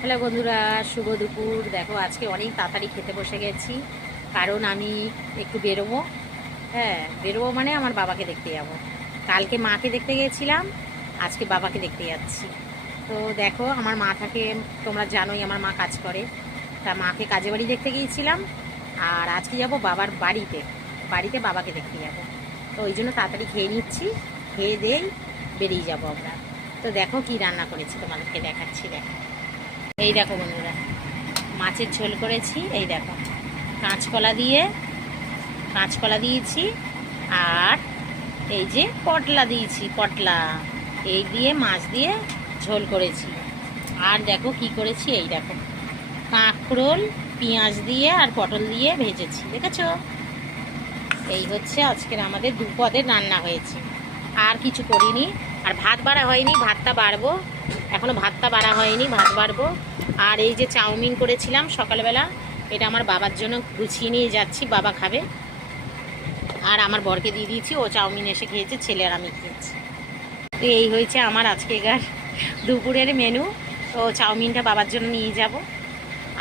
Hello বন্ধুরা, শুভ দুপুর। দেখো আজকে অনেক তাড়াতাড়ি খেতে বসে গেছি, কারণ আমি একটু বেরোবো। হ্যাঁ, বেরোবো মানে আমার বাবাকে দেখতে যাব। কালকে মাকে দেখতে গিয়েছিলাম, আজকে বাবাকে দেখতে যাচ্ছি। তো দেখো আমার মা থাকে, তোমরা জানোই আমার মা কাজ করে। তা মাকে কাজে বাড়ি দেখতে গিয়েছিলাম, আর আজকে যাব বাবার বাড়িতে। বাড়িতে বাবাকে দেখতে যাব। তো ওই জন্য তাড়াতাড়ি খেয়ে নিচ্ছি, খেয়ে দেই বেরিয়ে যাব আমরা। তো দেখো কি রান্না করেছি, তোমাদেরকে দেখাচ্ছি। দেখো, এই দেখো বন্ধুরা, মাছের ঝোল করেছি। এই দেখো, কাঁচকলা দিয়েছি, আর এই যে পটলা দিয়েছি, পটলা এই দিয়ে মাছ দিয়ে ঝোল করেছি। আর দেখো কি করেছি, এই দেখো কাঁকরোল পেঁয়াজ দিয়ে আর পটল দিয়ে ভেজেছি, দেখেছো? এই হচ্ছে আজকের আমাদের দুপদের রান্না হয়েছে, আর কিছু করিনি। আর ভাত বাড়া হয়নি, ভাতটা বাড়বো। এখনো ভাতটা বাড়া হয়নি, ভাত বাড়বো। আর এই যে চাউমিন করেছিলাম সকালবেলা, এটা আমার বাবার জন্য গুছিয়ে নিয়ে যাচ্ছি, বাবা খাবে। আর আমার বরকে দিয়ে দিয়েছি, ও চাউমিন এসে খেয়েছে, ছেলে আর আমি খেয়েছি। তো এই হয়েছে আমার আজকেকার দুপুরের মেনু। তো চাউমিনটা বাবার জন্য নিয়ে যাব,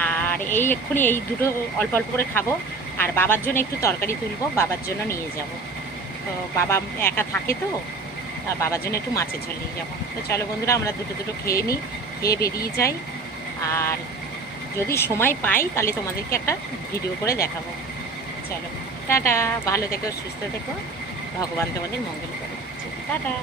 আর এই এক্ষুনি এই দুটো অল্প অল্প করে খাবো। আর বাবার জন্য একটু তরকারি তুলবো, বাবার জন্য নিয়ে যাব। তো বাবা একা থাকে, তো বাবার জন্য একটু মাছের ঝোল নিয়ে যাবো। তো চলো বন্ধুরা, আমরা দুটো দুটো খেয়ে নিই, খেয়ে বেরিয়ে যাই। আর যদি সময় পাই তাহলে তোমাদেরকে একটা ভিডিও করে দেখাবো। চলো, টাটা। ভালো থেকো, সুস্থ থেকো, ভগবান তোমাদের মঙ্গল করে। টাটা।